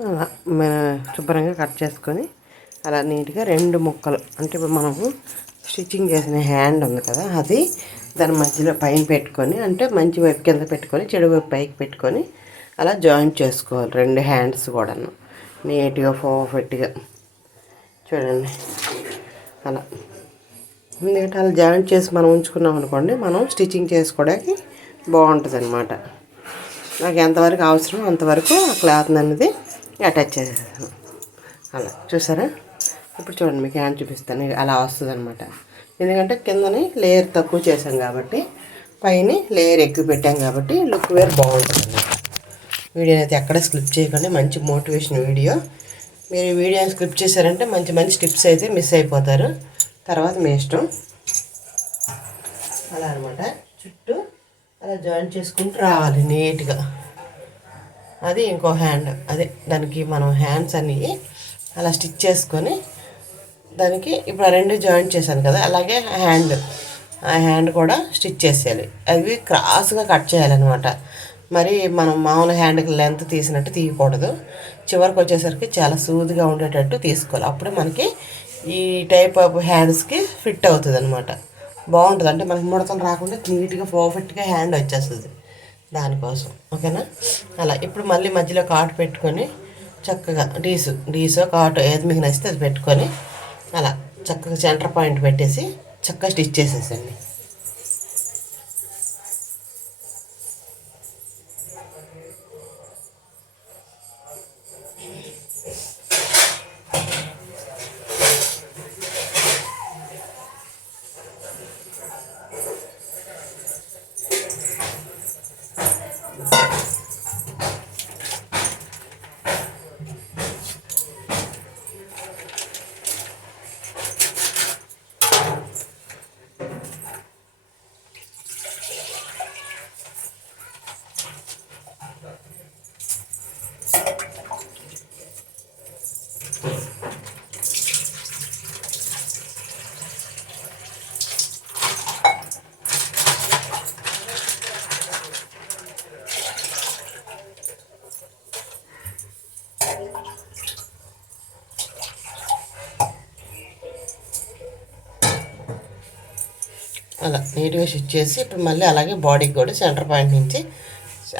అలా శుభ్రంగా కట్ చేసుకొని అలా నీట్గా రెండు ముక్కలు అంటే ఇప్పుడు మనము స్టిచ్చింగ్ చేసిన హ్యాండ్ ఉంది కదా అది దాని మధ్యలో పైన పెట్టుకొని అంటే మంచి వైపు కింద పెట్టుకొని చెడు వైపు పైకి పెట్టుకొని అలా జాయింట్ చేసుకోవాలి రెండు హ్యాండ్స్ కూడాను. నీట్గా పర్ఫెక్ట్గా చూడండి. అలా. ఎందుకంటే అలా జాయింట్ చేసి మనం ఉంచుకున్నాం అనుకోండి మనం స్టిచ్చింగ్ చేసుకోవడానికి బాగుంటుంది అనమాట నాకు ఎంతవరకు అవసరం అంతవరకు ఆ క్లాత్ అనేది అటాచ్ చేసేసాను. అలా చూసారా? ఇప్పుడు చూడండి మీకు హ్యాండ్ చూపిస్తాను అలా వస్తుంది అనమాట ఎందుకంటే కిందని లేయర్ తక్కువ చేసాం కాబట్టి పైన లేయర్ ఎక్కువ పెట్టాం కాబట్టి లుక్ వేర్ బాగుంటుంది అన్నమాట వీడియోని అయితే ఎక్కడ స్క్రిప్ట్ చేయకండి మంచి మోటివేషన్ వీడియో మీరు వీడియోని స్క్రిప్ట్ చేశారంటే మంచి మంచి టిప్స్ అయితే మిస్ అయిపోతారు. తర్వాత మీ ఇష్టం. అలా అనమాట చుట్టూ అలా జాయిన్ చేసుకుంటూ రావాలి నీట్గా అది ఇంకో హ్యాండ్ అదే దానికి మనం హ్యాండ్స్ అనేవి అలా స్టిచ్ చేసుకొని దానికి ఇప్పుడు రెండు జాయింట్ చేశాను కదా అలాగే హ్యాండ్ ఆ హ్యాండ్ కూడా స్టిచ్ చేసేయాలి. అవి క్రాస్గా కట్ చేయాలన్నమాట. మరి మనం మామూలు హ్యాండ్కి లెంత్ తీసినట్టు తీయకూడదు. చివరికి వచ్చేసరికి చాలా సూదిగా ఉండేటట్టు తీసుకోవాలి. అప్పుడు మనకి ఈ టైప్ ఆఫ్ హ్యాండ్స్కి ఫిట్ అవుతుంది అనమాట బాగుంటుంది. అంటే మనకి ముడతలు రాకుండా నీట్గా పర్ఫెక్ట్గా హ్యాండ్ వచ్చేస్తుంది. దానికోసం. ఓకేనా? అలా. ఇప్పుడు మళ్ళీ మధ్యలో కాటు పెట్టుకొని చక్కగా డీసు డీసో కాటు ఏది మీకు నచ్చితే అది పెట్టుకొని అలా చక్కగా సెంటర్ పాయింట్ పెట్టేసి చక్కగా స్టిచ్ చేసేసండి అలా నీట్గా స్టిచ్ చేసి ఇప్పుడు మళ్ళీ అలాగే బాడీకి కూడా సెంటర్ పాయింట్ నుంచి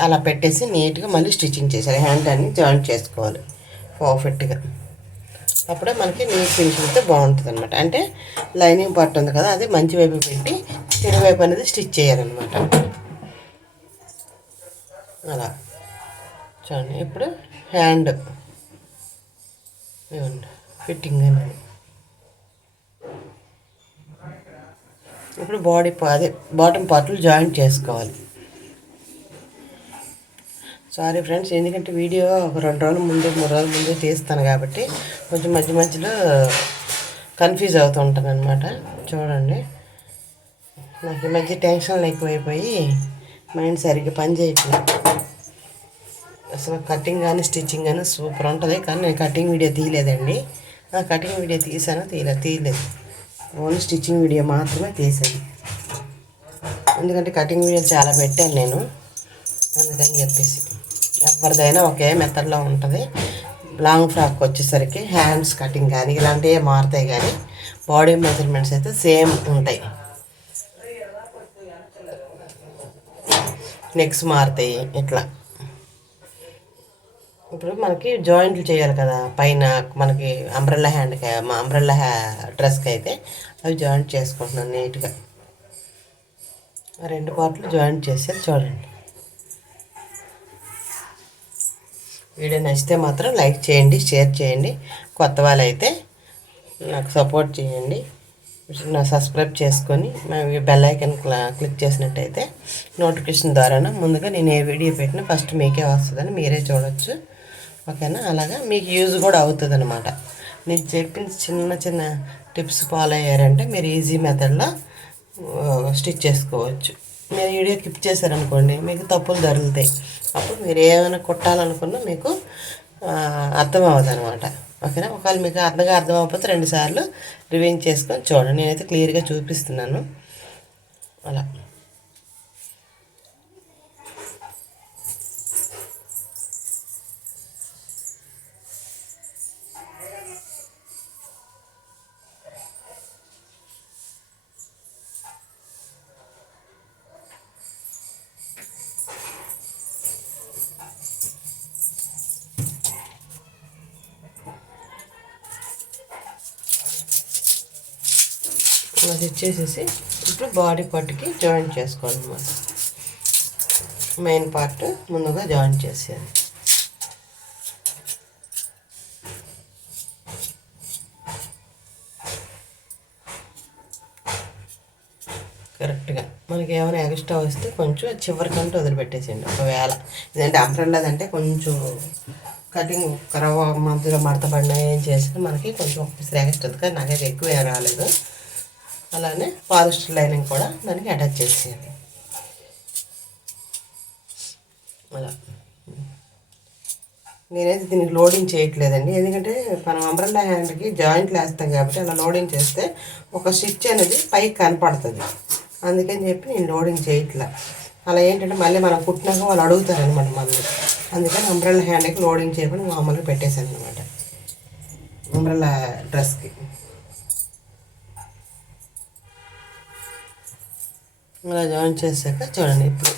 అలా పెట్టేసి నీట్గా మళ్ళీ స్టిచ్చింగ్ చేయాలి హ్యాండ్ అన్ని జాయింట్ చేసుకోవాలి. పర్ఫెక్ట్గా. అప్పుడే మనకి నీట్ ఫినిషింగ్ అయితే బాగుంటుంది అనమాట అంటే లైనింగ్ పార్ట్ ఉంది కదా అది మంచి వైపు పెట్టి చెడు వైపు అనేది స్టిచ్ చేయాలన్నమాట. అలా. చూడండి ఇప్పుడు హ్యాండ్. ఫిట్టింగ్ అనేది. ఇప్పుడు బాడీ అదే బాటమ్ పార్ట్లు జాయింట్ చేసుకోవాలి. సారీ ఫ్రెండ్స్ ఎందుకంటే వీడియో ఒక రెండు రోజుల ముందు మూడు రోజుల ముందు తీస్తాను కాబట్టి కొంచెం మధ్య మధ్యలో కన్ఫ్యూజ్ అవుతూ ఉంటాను అనమాట చూడండి. నాకు ఈ మధ్య టెన్షన్లు ఎక్కువైపోయి మైండ్ సరిగ్గా పని చేయట్లేదు. అసలు కటింగ్ కానీ స్టిచ్చింగ్ కానీ సూపర్ ఉంటుంది. కానీ నేను కటింగ్ వీడియో తీయలేదండి. కటింగ్ వీడియో తీసాను తీయలేదు తీయలేదు. ఓన్లీ స్టిచ్చింగ్ వీడియో మాత్రమే తీసాను ఎందుకంటే కటింగ్ వీడియో చాలా పెట్టాను నేను. అందుకని చెప్పేసి. ఎవరిదైనా ఒకే మెథడ్లో ఉంటుంది. లాంగ్ ఫ్రాక్ వచ్చేసరికి హ్యాండ్స్ కటింగ్ కానీ ఇలాంటివి మారుతాయి కానీ బాడీ మెజర్మెంట్స్ అయితే సేమ్ ఉంటాయి. నెక్స్ మారుతాయి ఇట్లా. ఇప్పుడు మనకి జాయింట్లు చేయాలి కదా. పైన మనకి అంబ్రెల్లా హ్యాండ్ మా అంబ్రెల్లా హ్యా డ్రెస్కి అయితే అవి జాయింట్ చేసుకుంటున్నాను నీట్గా. రెండు పార్ట్లు జాయింట్ చేసేది చూడండి. వీడియో నచ్చితే మాత్రం లైక్ చేయండి షేర్ చేయండి. కొత్త వాళ్ళైతే నాకు సపోర్ట్ చేయండి. నా సబ్స్క్రైబ్ చేసుకొని మా బెల్ ఐకన్ క్లిక్ చేసినట్టయితే నోటిఫికేషన్ ద్వారా ముందుగా నేను ఏ వీడియో పెట్టినా ఫస్ట్ మీకే వస్తుందని మీరే చూడొచ్చు. ఓకేనా అలాగా మీకు యూజ్ కూడా అవుతుంది అనమాట నేను చెప్పిన చిన్న చిన్న టిప్స్ ఫాలో అయ్యారంటే మీరు ఈజీ మెథడ్లో స్టిచ్ చేసుకోవచ్చు. మీరు వీడియో క్లిప్ చేశారనుకోండి మీకు తప్పులు దొరుకుతాయి అప్పుడు మీరు ఏమైనా కుట్టాలనుకున్నా మీకు అర్థం అవ్వదు అనమాట ఓకేనా? ఒకవేళ మీకు అర్థంగా అర్థం అవ్వకపోతే రెండుసార్లు రివీన్ చేసుకొని చూడండి. నేనైతే క్లియర్గా చూపిస్తున్నాను. అలా. చేసేసి ఇప్పుడు బాడీ పార్ట్కి జాయిన్ చేసుకోవాలి అన్నమాట మెయిన్ పార్ట్ ముందుగా జాయిన్ చేసేది కరెక్ట్గా మనకి ఏమైనా ఎక్స్ట్రా వస్తే కొంచెం చివరికంటే వదిలిపెట్టేసేయండి. ఒకవేళ ఇదంటే అంబ్రెల్లాది అంటే కొంచెం కటింగ్ కరవ మధ్యలో మడత పడినా ఏం చేసినా మనకి కొంచెం ఒకసారి ఎక్స్ట్రా కానీ నాకైతే ఎక్కువ ఏం రాలేదు. అలానే పాలిస్టర్ లైనింగ్ కూడా దానికి అటాచ్ చేసేయాలి. అలా. నేనైతే దీనికి లోడింగ్ చేయట్లేదండి. ఎందుకంటే మనం అంబ్రెల్లా హ్యాండ్కి జాయింట్లు వేస్తాం కాబట్టి అలా లోడింగ్ చేస్తే ఒక స్టిచ్ అనేది పైకి కనపడుతుంది. అందుకని చెప్పి నేను లోడింగ్ చేయట్లా. అలా ఏంటంటే మళ్ళీ మనం కుట్టినాక వాళ్ళు అడుగుతారనమాట మళ్ళీ. అందుకని అంబ్రెల్లా హ్యాండ్కి లోడింగ్ చేయకుండా మామూలుగా పెట్టేశాను అనమాట అంబ్రెల్లా డ్రెస్కి ఇలా జాయిన్ చేశాక చూడండి ఇప్పుడు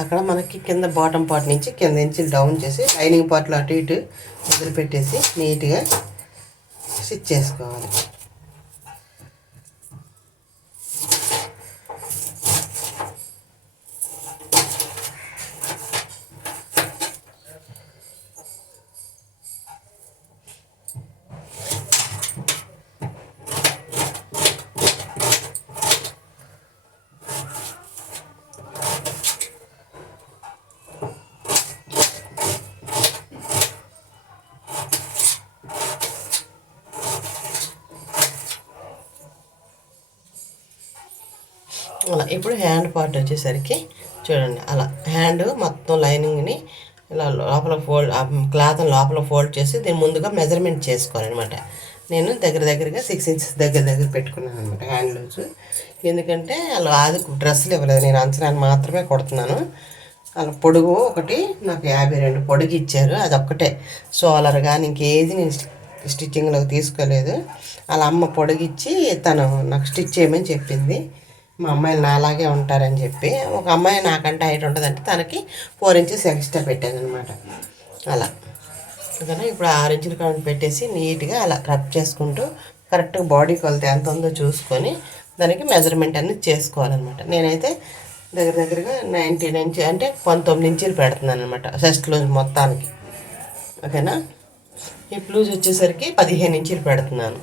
అక్కడ మనకి కింద బాటమ్ పార్ట్ నుంచి కింద నుంచి డౌన్ చేసి లైనింగ్ పార్ట్లో అటు ఇటు వదిలిపెట్టేసి నీట్గా స్టిచ్ చేసుకోవాలి అలా ఇప్పుడు పార్ట్ వచ్చేసరికి చూడండి అలా హ్యాండ్ మొత్తం లైనింగ్ని ఇలా లోపల ఫోల్డ్ క్లాత్ లోపల ఫోల్డ్ చేసి దీని ముందుగా మెజర్మెంట్ చేసుకోవాలన్నమాట. నేను దగ్గర దగ్గరగా సిక్స్ ఇంచెస్ దగ్గర దగ్గర పెట్టుకున్నాను అనమాట హ్యాండ్ లూజ్. ఎందుకంటే అలా అది డ్రెస్సులు ఇవ్వలేదు నేను అంచనాన్ని మాత్రమే కొడుతున్నాను. అలా పొడుగు ఒకటి నాకు యాభై రెండు పొడుగు ఇచ్చారు అది ఒక్కటే. సోలర్ కానీ ఇంకేది నేను స్టిచ్చింగ్లోకి తీసుకోలేదు. అలా అమ్మ పొడిగిచ్చి తను నాకు స్టిచ్ చేయమని చెప్పింది. మా అమ్మాయిలు నాలాగే ఉంటారని చెప్పి ఒక అమ్మాయి నాకంటే హైట్ ఉంటుందంటే తనకి ఫోర్ ఇంచెస్ ఎక్స్ట్రా పెట్టాను అనమాట అలా. అందుకని ఇప్పుడు ఆరు ఇంచులు కౌంట్ పెట్టేసి నీట్గా అలా రబ్ చేసుకుంటూ కరెక్ట్గా బాడీ కొలత ఎంత ఉందో చూసుకొని దానికి మెజర్మెంట్ అనేది చేసుకోవాలన్నమాట. నేనైతే దగ్గర దగ్గరగా నైంటీ ఇంచ్ అంటే పంతొమ్మిది ఇంచులు పెడుతున్నాను అనమాట ఫస్ట్ లూజ్ మొత్తానికి. ఓకేనా? ఈ లూజ్ వచ్చేసరికి పదిహేను ఇంచులు పెడుతున్నాను.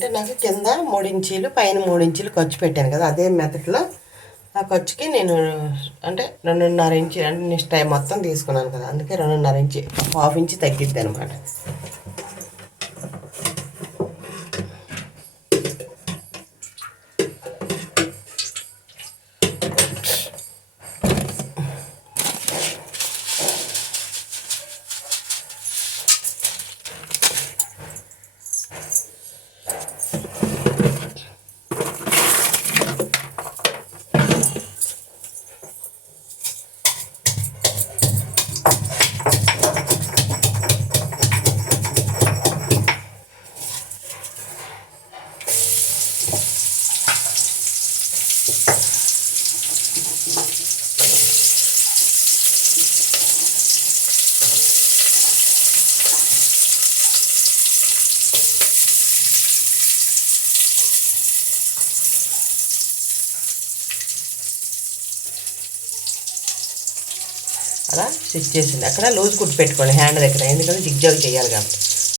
అంటే నాకు కింద మూడించీలు పైన మూడు ఇంచీలు ఖర్చు పెట్టాను కదా అదే మెథడ్లో ఆ ఖర్చుకి నేను అంటే రెండున్నర ఇంచు అంటే నెక్స్ట్ టైం మొత్తం తీసుకున్నాను కదా అందుకే రెండున్నర ఇంచి హాఫ్ ఇంచ్ తగ్గిద్ది అనమాట అలా స్టిచ్ చేసింది. అక్కడ లూజ్ కుట్టు పెట్టుకోండి హ్యాండ్ దగ్గర ఎందుకంటే జిగ్జాగ్ చేయాలి కాబట్టి.